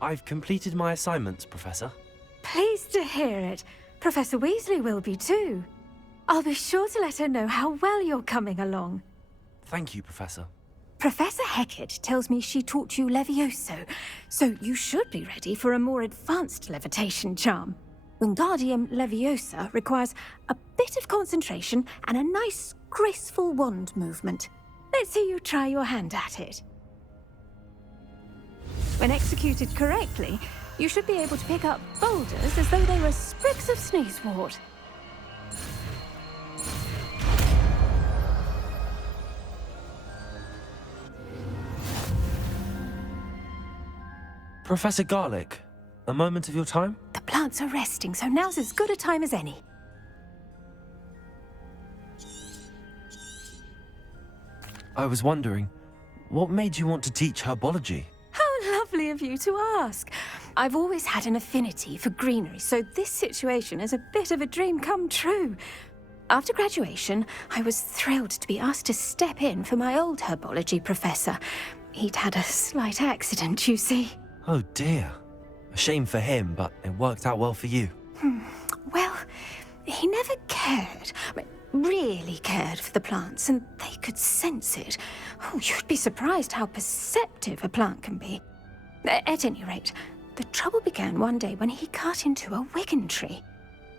I've completed my assignments, Professor. Pleased to hear it. Professor Weasley will be too. I'll be sure to let her know how well you're coming along. Thank you, Professor. Professor Hecat tells me she taught you Levioso, so you should be ready for a more advanced levitation charm. Wingardium Leviosa requires a bit of concentration and a nice, graceful wand movement. Let's see you try your hand at it. When executed correctly, you should be able to pick up boulders as though they were sprigs of sneezewort. Professor Garlick, a moment of your time? The plants are resting, so now's as good a time as any. I was wondering, what made you want to teach herbology? How lovely of you to ask. I've always had an affinity for greenery, so this situation is a bit of a dream come true. After graduation, I was thrilled to be asked to step in for my old herbology professor. He'd had a slight accident, you see. Oh dear. A shame for him, but it worked out well for you. Well, he never cared. Really cared for the plants, and they could sense it. Oh, you'd be surprised how perceptive a plant can be. At any rate, the trouble began one day when he cut into a Wigan tree.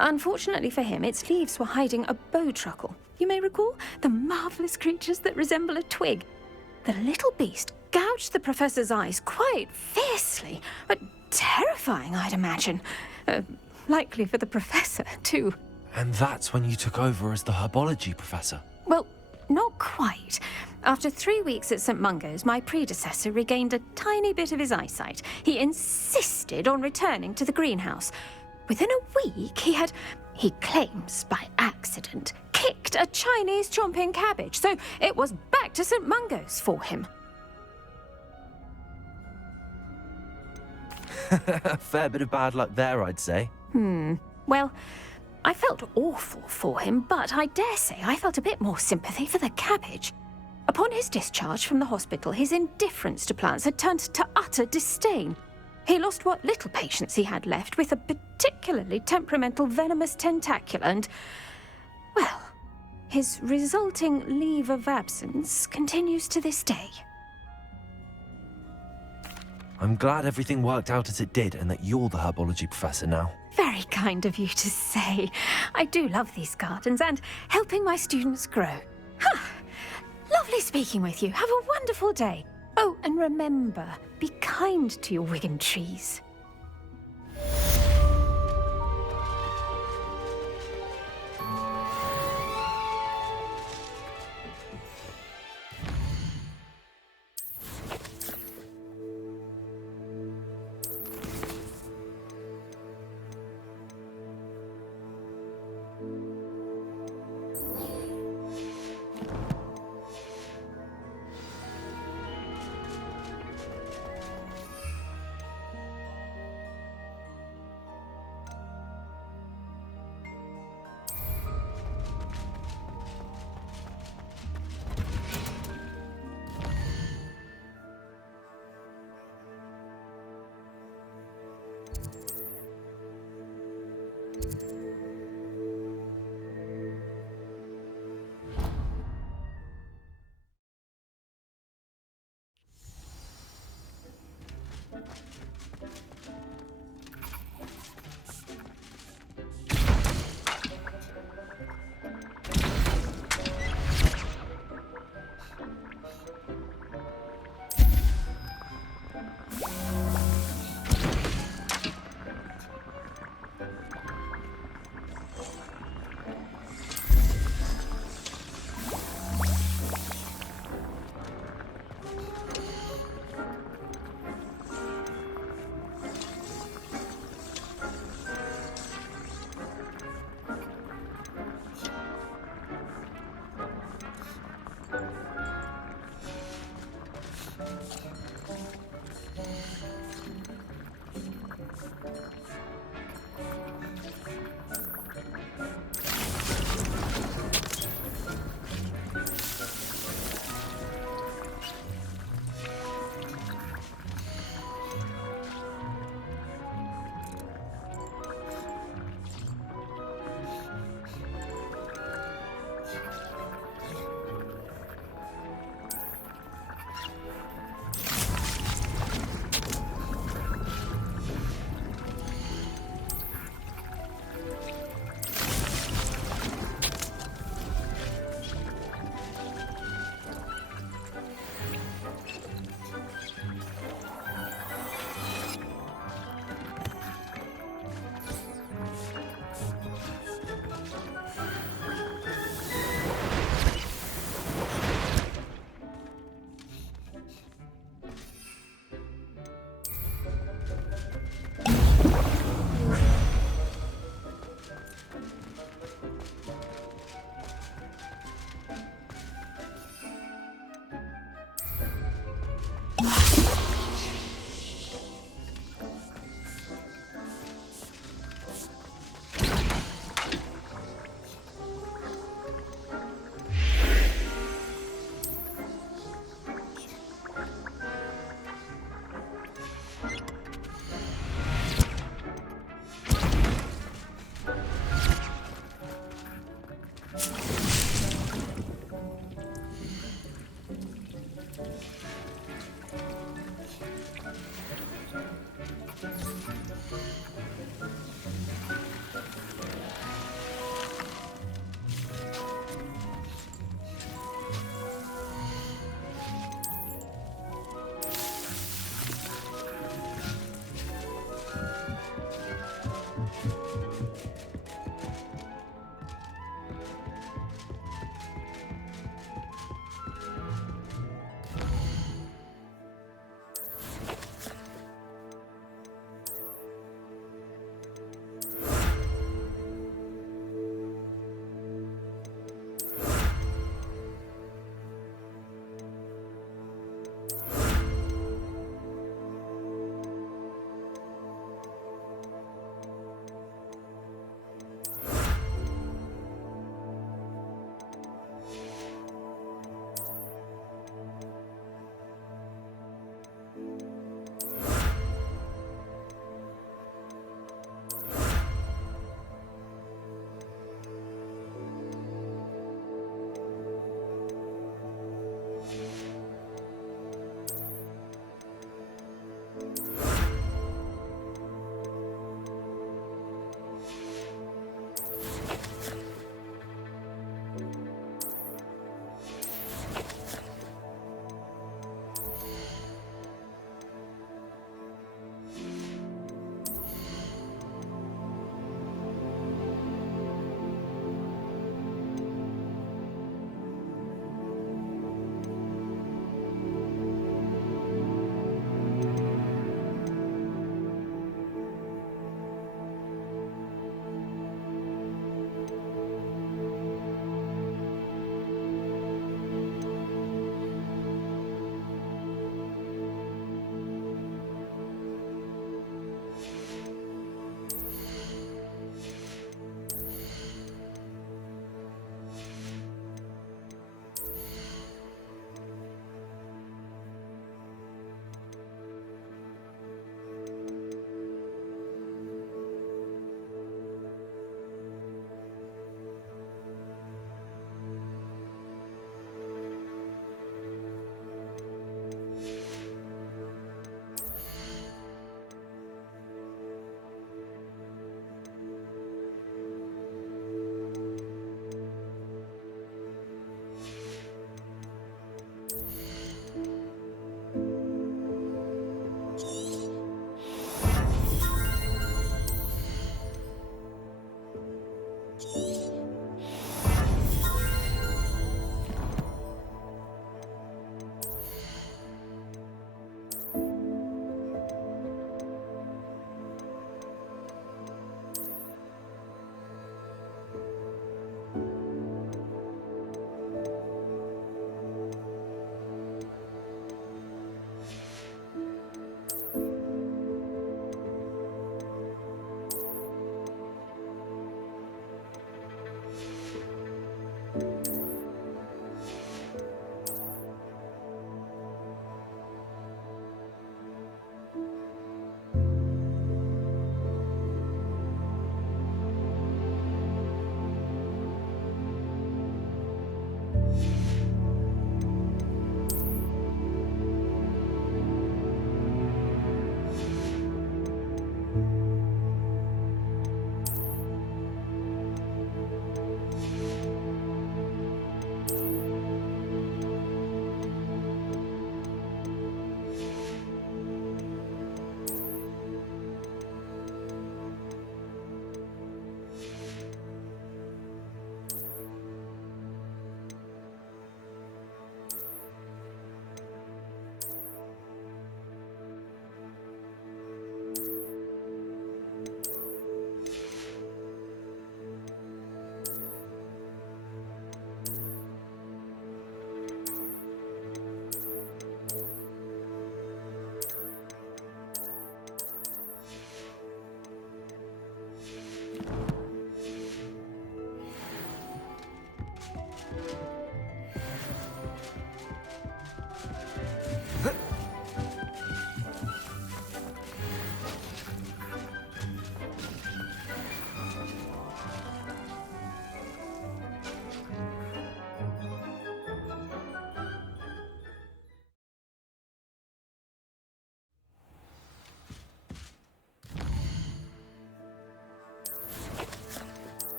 Unfortunately for him, its leaves were hiding a bowtruckle. You may recall the marvellous creatures that resemble a twig. The little beast gouged the professor's eyes quite fiercely. Terrifying, I'd imagine. Likely for the professor, too. And that's when you took over as the herbology professor? Well, not quite. After 3 weeks at St. Mungo's, my predecessor regained a tiny bit of his eyesight. He insisted on returning to the greenhouse. Within a week, he claims by accident, kicked a Chinese chomping cabbage, so it was back to St. Mungo's for him. A fair bit of bad luck there, I'd say. Well, I felt awful for him, but I dare say I felt a bit more sympathy for the cabbage. Upon his discharge from the hospital, his indifference to plants had turned to utter disdain. He lost what little patience he had left with a particularly temperamental venomous tentacula and, well, his resulting leave of absence continues to this day. I'm glad everything worked out as it did and that you're the herbology professor now. Very kind of you to say. I do love these gardens and helping my students grow. Lovely speaking with you. Have a wonderful day. Oh, and remember, be kind to your Wigan trees.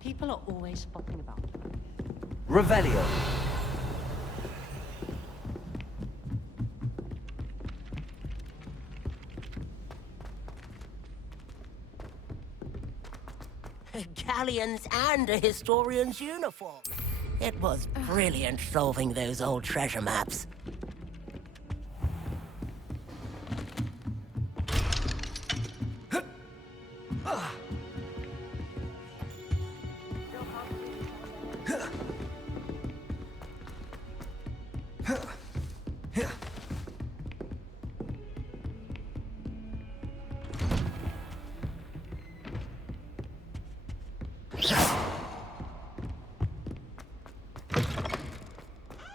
People are always spotting about. Revelio. Galleons and a historian's uniform. It was brilliant solving those old treasure maps.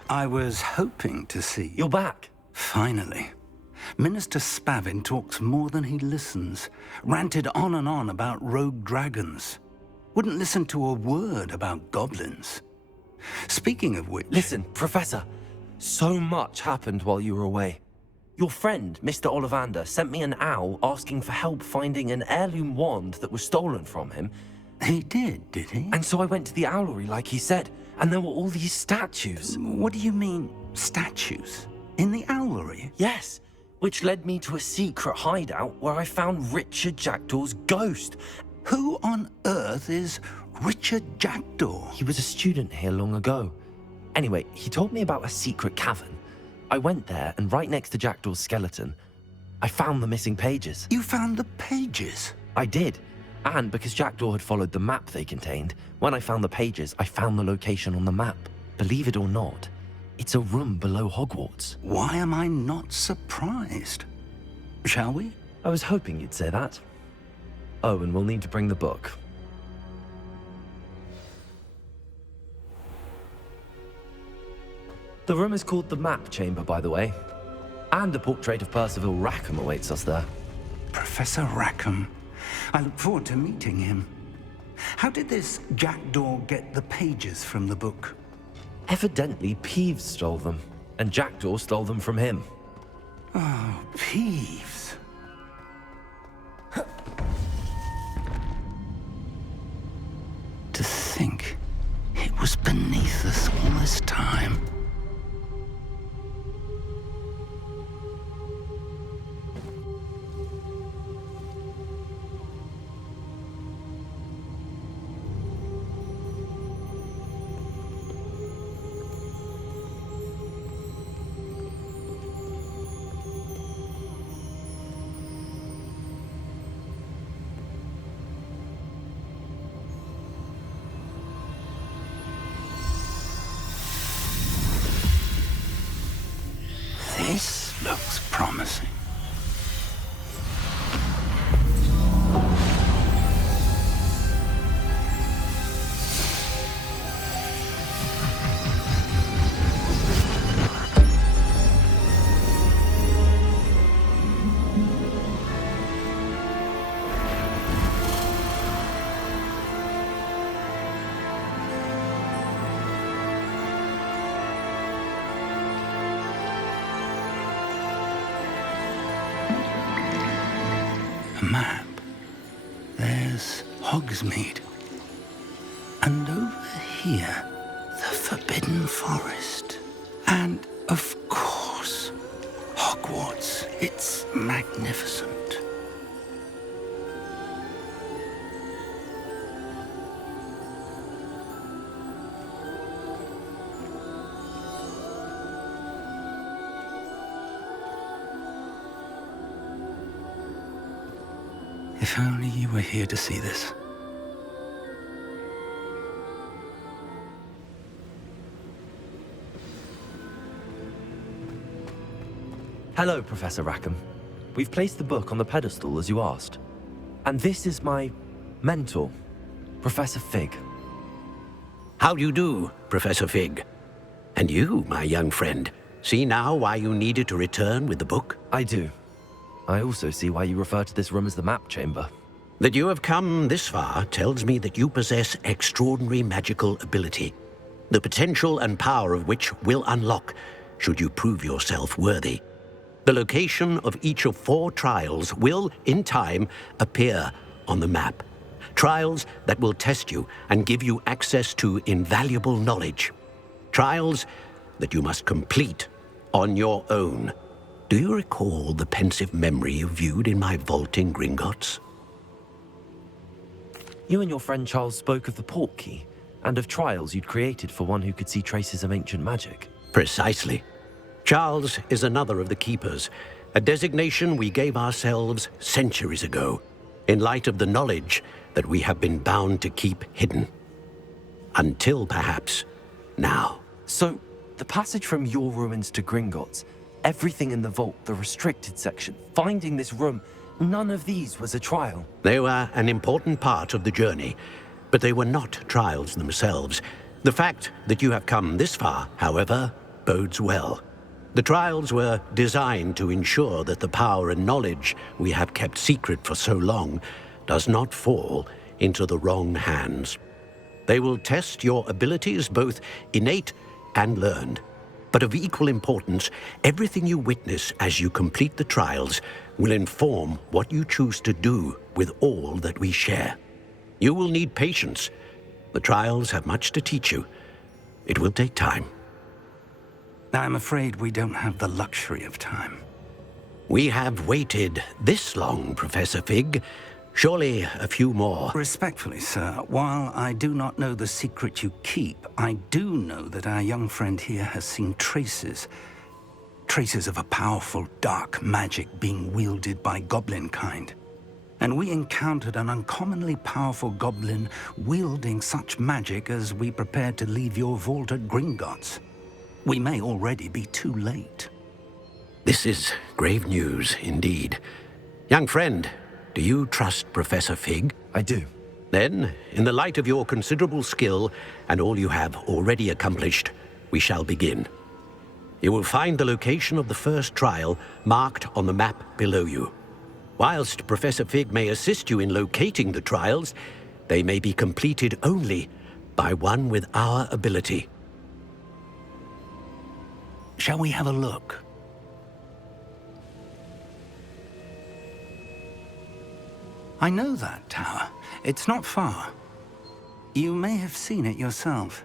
I was hoping to see... You're back. Finally. Minister Spavin talks more than he listens. Ranted on and on about rogue dragons. Wouldn't listen to a word about goblins. Speaking of which... Listen, Professor. So much happened while you were away. Your friend, Mr. Ollivander, sent me an owl asking for help finding an heirloom wand that was stolen from him. He did he? And so I went to the owlery like he said, and there were all these statues. What do you mean, statues? In the owlery? Yes, which led me to a secret hideout where I found Richard Jackdaw's ghost. Who on earth is Richard Jackdaw? He was a student here long ago. Anyway, he told me about a secret cavern. I went there, and right next to Jackdaw's skeleton, I found the missing pages. You found the pages? I did. And because Jackdaw had followed the map they contained, when I found the pages, I found the location on the map. Believe it or not, it's a room below Hogwarts. Why am I not surprised? Shall we? I was hoping you'd say that. Oh, and we'll need to bring the book. The room is called the Map Chamber, by the way. And a portrait of Percival Rackham awaits us there. Professor Rackham. I look forward to meeting him. How did this Jackdaw get the pages from the book? Evidently, Peeves stole them, and Jackdaw stole them from him. Oh, Peeves. To think it was beneath us all this time. This looks promising. A map. There's Hogsmeade. And over here, the Forbidden Forest. And, of course, Hogwarts. It's magnificent. If only you were here to see this. Hello, Professor Rackham. We've placed the book on the pedestal, as you asked. And this is my mentor, Professor Fig. How do you do, Professor Fig? And you, my young friend, see now why you needed to return with the book? I do. I also see why you refer to this room as the Map Chamber. That you have come this far tells me that you possess extraordinary magical ability. the potential and power of which will unlock should you prove yourself worthy. The location of each of 4 trials will, in time, appear on the map. Trials that will test you and give you access to invaluable knowledge. Trials that you must complete on your own. Do you recall the pensive memory you viewed in my vault in Gringotts? You and your friend Charles spoke of the port key, and of trials you'd created for one who could see traces of ancient magic. Precisely. Charles is another of the Keepers, a designation we gave ourselves centuries ago, in light of the knowledge that we have been bound to keep hidden. Until, perhaps, now. So, the passage from your ruins to Gringotts, everything in the vault, the restricted section, finding this room, none of these was a trial. They were an important part of the journey, but they were not trials themselves. The fact that you have come this far, however, bodes well. The trials were designed to ensure that the power and knowledge we have kept secret for so long does not fall into the wrong hands. They will test your abilities, both innate and learned. But of equal importance, everything you witness as you complete the trials will inform what you choose to do with all that we share. You will need patience. The trials have much to teach you. It will take time. I'm afraid we don't have the luxury of time. We have waited this long, Professor Fig. Surely a few more. Respectfully, sir, while I do not know the secret you keep, I do know that our young friend here has seen traces of a powerful dark magic being wielded by goblin kind. And we encountered an uncommonly powerful goblin wielding such magic as we prepared to leave your vault at Gringotts. We may already be too late. This is grave news indeed. Young friend, do you trust Professor Fig? I do. Then, in the light of your considerable skill and all you have already accomplished, we shall begin. You will find the location of the first trial marked on the map below you. Whilst Professor Fig may assist you in locating the trials, they may be completed only by one with our ability. Shall we have a look? I know that tower. It's not far. You may have seen it yourself.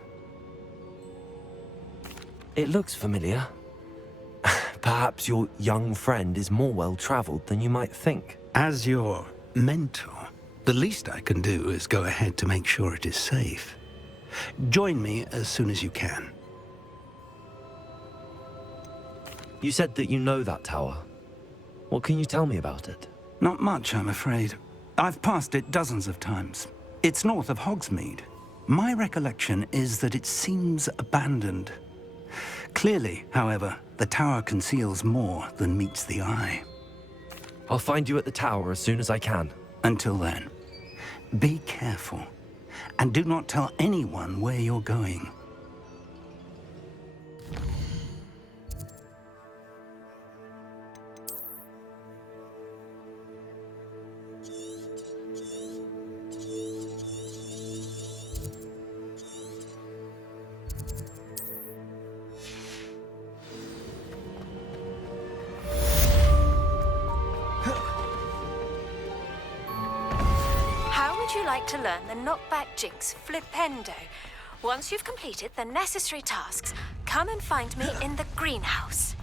It looks familiar. Perhaps your young friend is more well-traveled than you might think. As your mentor, the least I can do is go ahead to make sure it is safe. Join me as soon as you can. You said that you know that tower. What can you tell me about it? Not much, I'm afraid. I've passed it dozens of times. It's north of Hogsmeade. My recollection is that it seems abandoned. Clearly, however, the tower conceals more than meets the eye. I'll find you at the tower as soon as I can. Until then, be careful, and do not tell anyone where you're going. To learn the knockback jinx flipendo. Once you've completed the necessary tasks, come and find me in the greenhouse.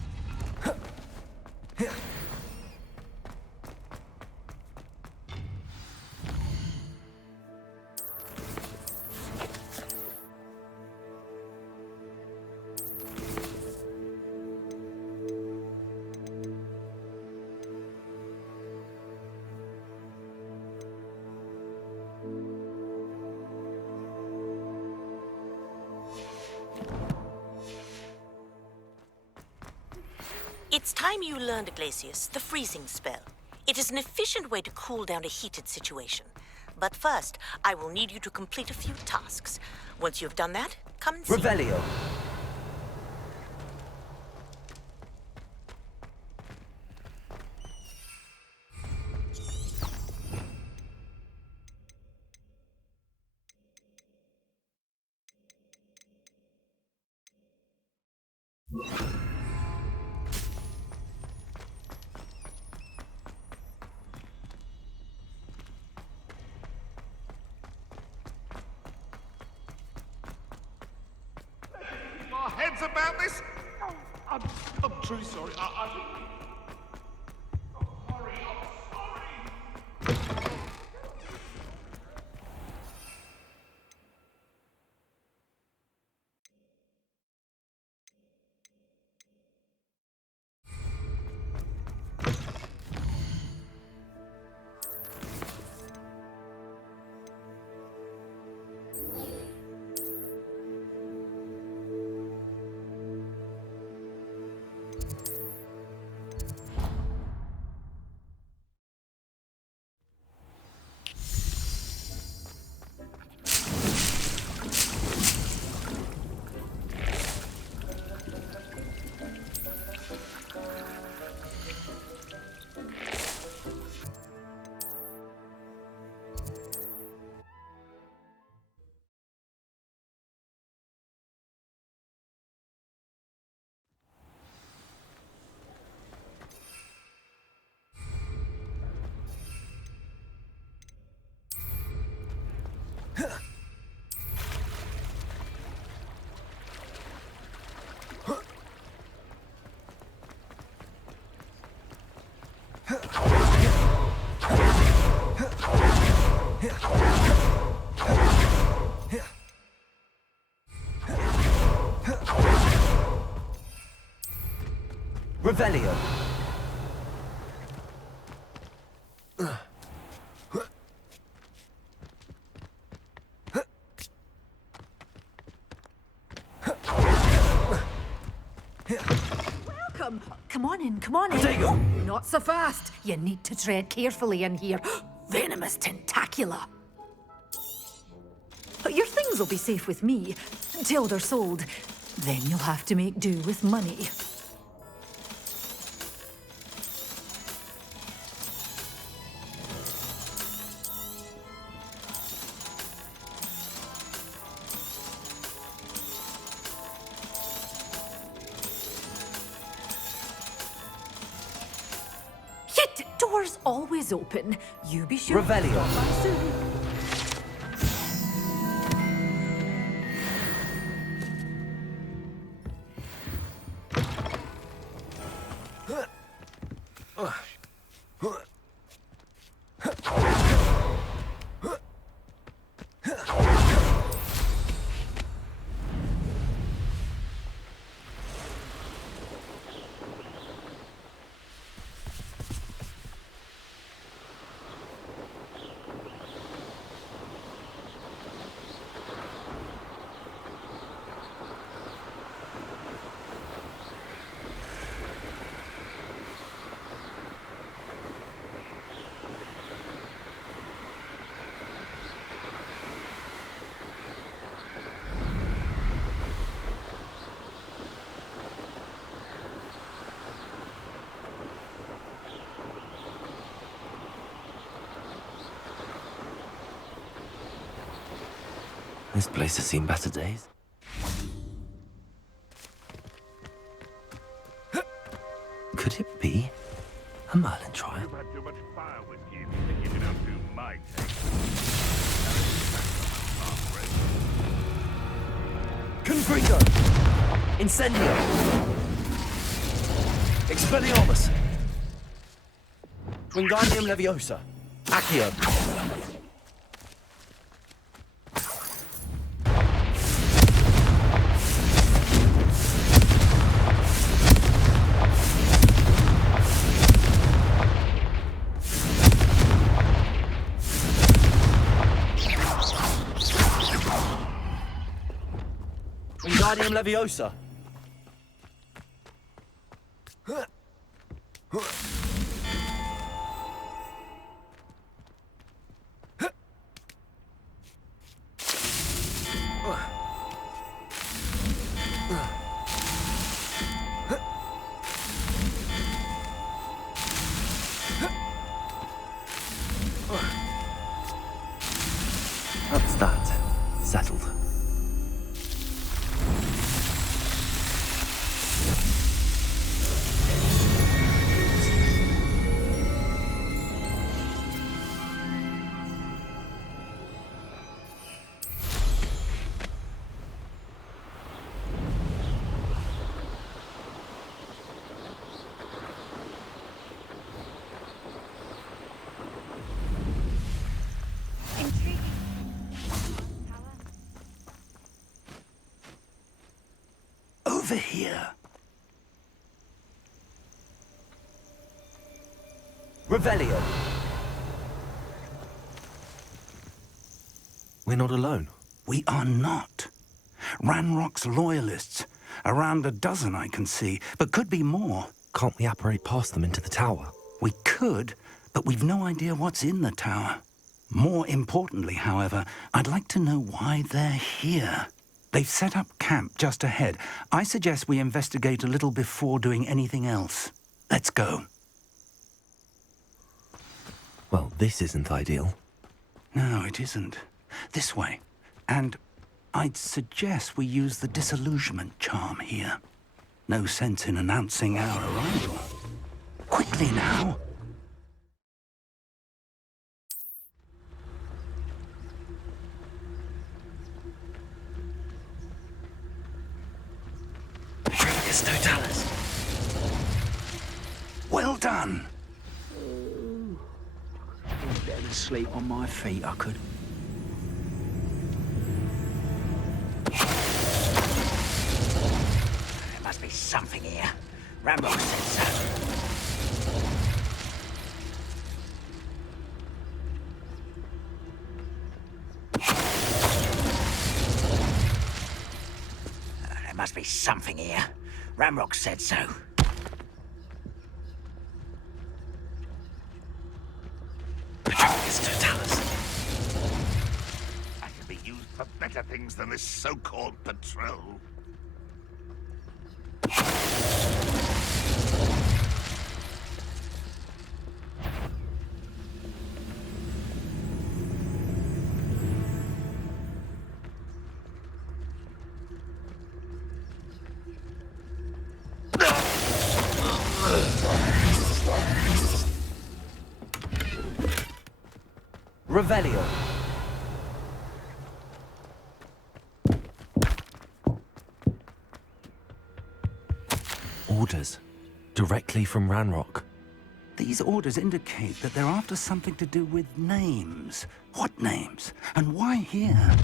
It's time you learned, Glacius, the freezing spell. It is an efficient way to cool down a heated situation. But first, I will need you to complete a few tasks. Once you've done that, come and see me. Revelio. Our heads about this? I'm truly sorry. I'm sorry. Revelio. Welcome. Come on in, come on in. Diego. Not so fast. You need to tread carefully in here. Venomous tentacula. Your things will be safe with me until they're sold. Then you'll have to make do with money. Shit! Doors always open. You be sure. Revelio. Stop by soon. This place has seen better days. Could it be a Merlin trial? You've had too much fire with you. Keep it up to my taste. Confringo! Incendio! Expelliarmus! Wingardium Leviosa! Accio! Wingardium Leviosa! That's that. Settled. over here. Revelio. We're not alone. We are not. Ranrock's loyalists. Around a dozen I can see, but could be more. Can't we apparate past them into the tower? We could, but we've no idea what's in the tower. More importantly, however, I'd like to know why they're here. They've set up camp just ahead. I suggest we investigate a little before doing anything else. Let's go. Well, this isn't ideal. No, it isn't. This way. And I'd suggest we use the disillusionment charm here. No sense in announcing our arrival. Quickly now. It's no Dallas. Well done. I'd barely sleep on my feet, I could. There must be something here. Rambo said so. There must be something here. Ramrock said so. It's no Dallas. I can be used for better things than this so-called patrol. Revelio. Orders. Directly from Ranrock. These orders indicate that they're after something to do with names. What names? And why here?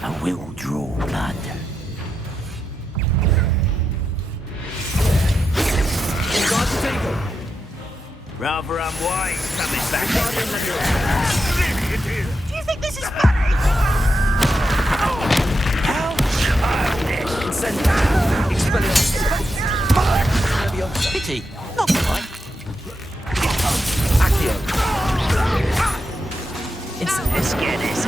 I will draw blood. Rather unwise coming back. Do you think this is funny? How childish! Pity. Not quite. Accio. Let's get this.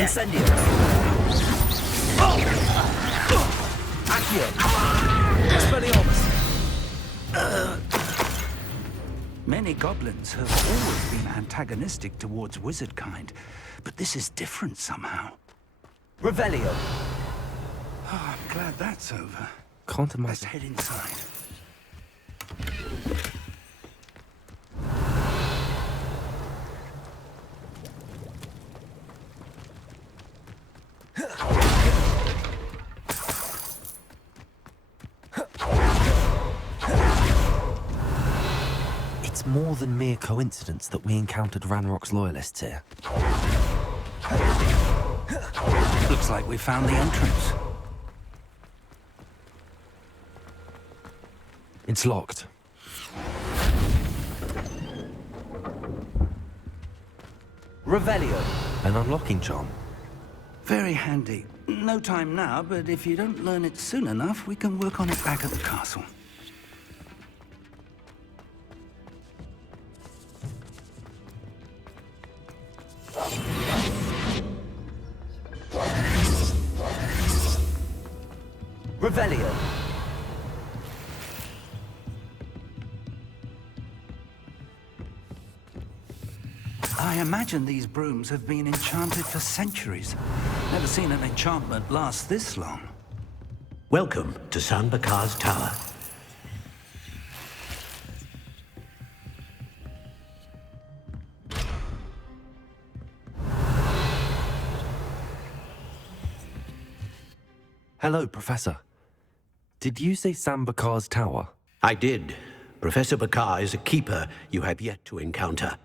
Incendio. Accio. Expelliarmus. Many goblins have always been antagonistic towards wizard kind, but this is different somehow. Revelio. Oh, I'm glad that's over. Can't Let's imagine. head inside. It's more than mere coincidence that we encountered Ranrock's loyalists here. Looks like we found the entrance. It's locked. Revelio. An unlocking charm. Very handy. No time now, but if you don't learn it soon enough, we can work on it back at the castle. Revelio. I imagine these brooms have been enchanted for centuries. Never seen an enchantment last this long. Welcome to San Bakar's Tower. Hello, Professor. Did you say Sam Bakar's tower? I did, Professor Bakar is a keeper you have yet to encounter.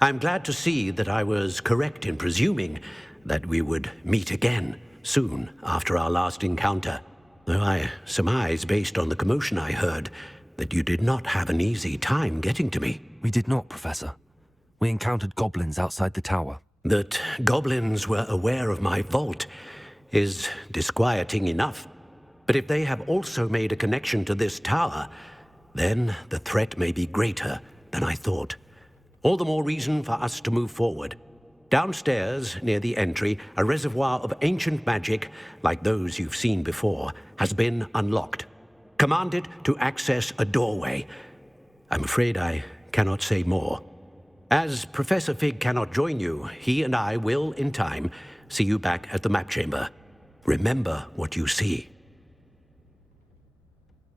I'm glad to see that I was correct in presuming that we would meet again soon after our last encounter, though I surmise, based on the commotion I heard, that you did not have an easy time getting to me. We did not, Professor. We encountered goblins outside the tower. That goblins were aware of my vault is disquieting enough. But if they have also made a connection to this tower, then the threat may be greater than I thought. All the more reason for us to move forward. Downstairs, near the entry, a reservoir of ancient magic, like those you've seen before, has been unlocked. Commanded to access a doorway. I'm afraid I cannot say more. As Professor Fig cannot join you, he and I will, in time, see you back at the map chamber. Remember what you see.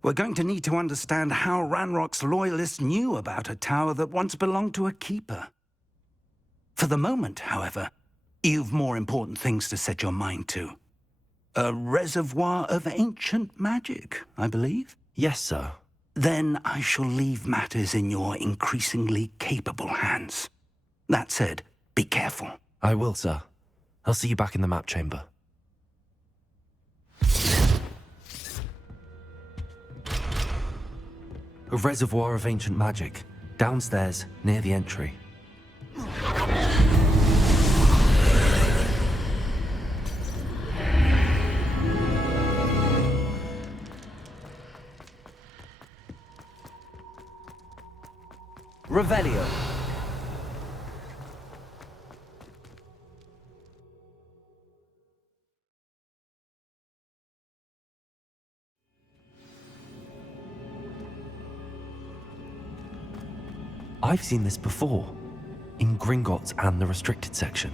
We're going to need to understand how Ranrock's loyalists knew about a tower that once belonged to a keeper. For the moment, however, you've more important things to set your mind to. A reservoir of ancient magic, I believe? Yes, sir. Then I shall leave matters in your increasingly capable hands. That said, be careful. I will, sir. I'll see you back in the map chamber. A reservoir of ancient magic, downstairs, near the entry. Revelio. I've seen this before, in Gringotts and the restricted section.